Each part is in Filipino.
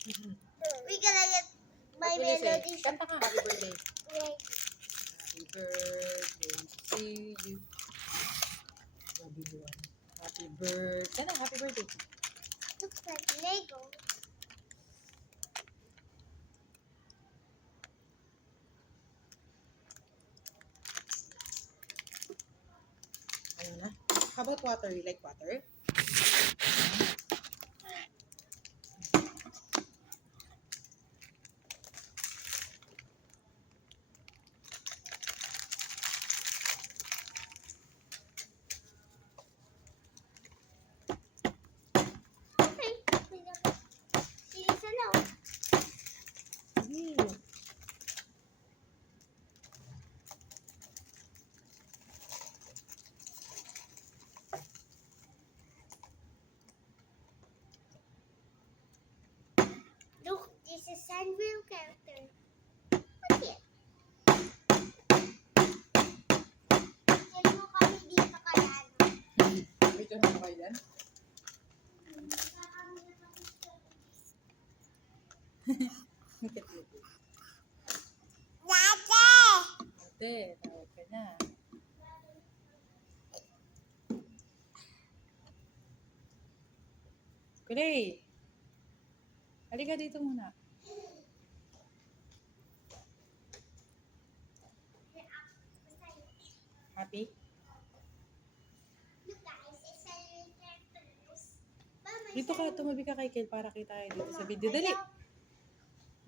We gonna get my melody. Kanta ka, happy birthday. Wait. Happy birthday to you. Happy birthday. Sana, happy birthday. Looks like Lego. Ayun na. How about water? You like water? Okay. Isa lang. Sige. Look, this is Sanrio character. What's it? Yan mo kami dito kaya ano. Wait, ano kayo yan? Ate, tawag ka na. Kulay! Halika dito muna. Happy? Look guys, it's Sanrio characters. Dito ka, tumabi ka kay Kel para kita tayo dito sa video. Dali!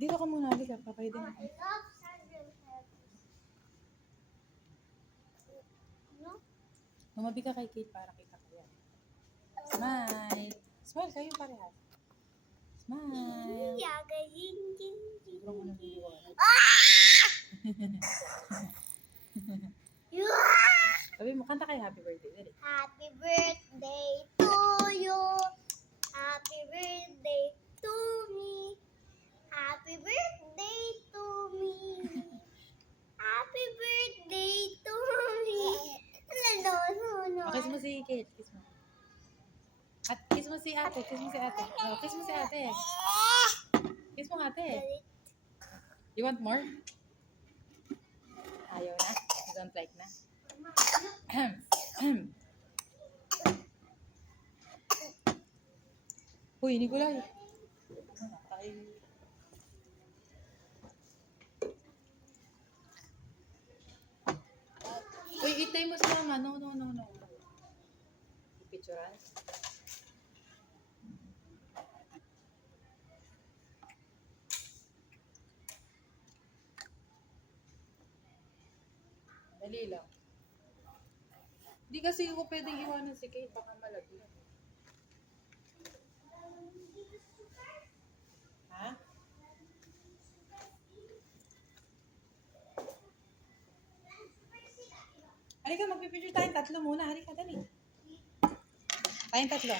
Dito ka muna, halika. Papay din Oh, ako. I love Sanrio characters. No? Tumabi ka kay Kate para kita ko yan. Smile! Smile kayo parehas. Smile! Yaga, ying, ying, ying. Sobrang ko nagbibiwanag. Sabi mo, kanta kayo happy birthday. Dali. Happy birthday to you. Happy birthday to me. Happy birthday to me. Happy birthday to me. No, no, no. Oh, kiss mo si Kate. Kiss mo. At kiss mo si ate. Kiss mo si ate. Oh, kiss mo si ate. Kiss mo ate. You want more? Ayaw na? You don't like na? Uy, Nicolay. Uy, itay mo sa mama. No, no, no, no. Picturean. Dali lang. Hindi kasi ko pwedeng iwanan si Kate. Baka malaglag. Ha? Halika, magpipicture tayong tatlo muna. Halika, dali. Tayong tatlo.